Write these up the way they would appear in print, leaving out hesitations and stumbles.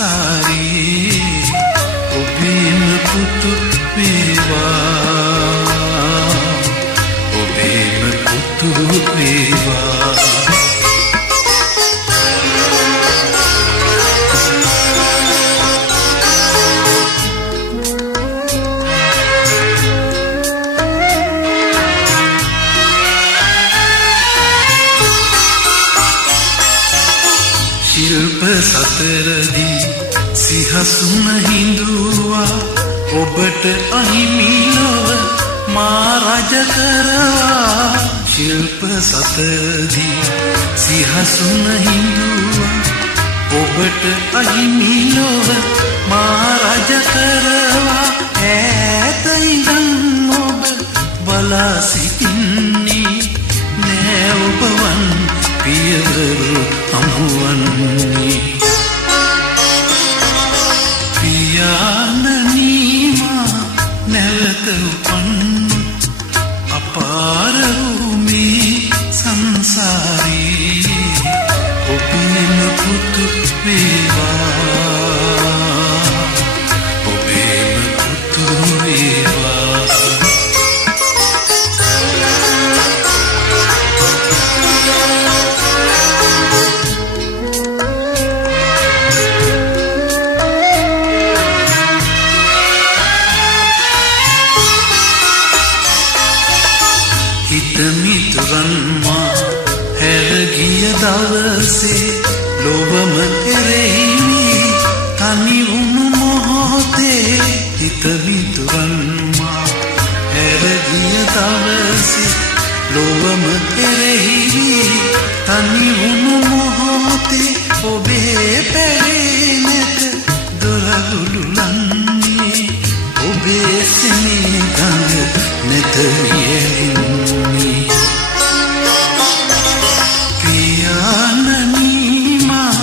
සංසාරේ ඔබේම පුතු වේවා ඔබේම පුතු වේවා ශිල්ප සතරදී සිහසුන හිඳුවා ඔබට අහිමි නොව මා රජ කරවා ශිල්ප සතරදී සිහසුන හිඳුවා ඔබට අහිමි නොව මා රජ කරවා ඈත ඉඳන් ඔබ බලා සිටින්නේ නෑ ඔබවන් පියවරු අමුවන්නේ පියාණනී මා නැවත උපන් අපාර වූ මේ සංසාරේ ඔබේම පුතු වේවා ඔබේම පුතු වේවා හිතමිතුරන් මා හැරගිය දවසේ ලොවම එරෙහිවි තනි වුණු මොහොතේ හිතමිතුරන් මා හැරගිය දවසේ ලොවම එරෙහිවි තනි වුණු මොහොතේ ඔබේ පැරෙනට දොරලුලන්නේ ඔබේ සෙනෙහි ගඳ නැත වියලින්නේ පියාණනී මා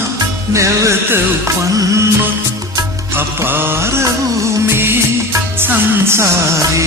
නැවත උපන්නොත් අපාර වූ මේ සංසාරේ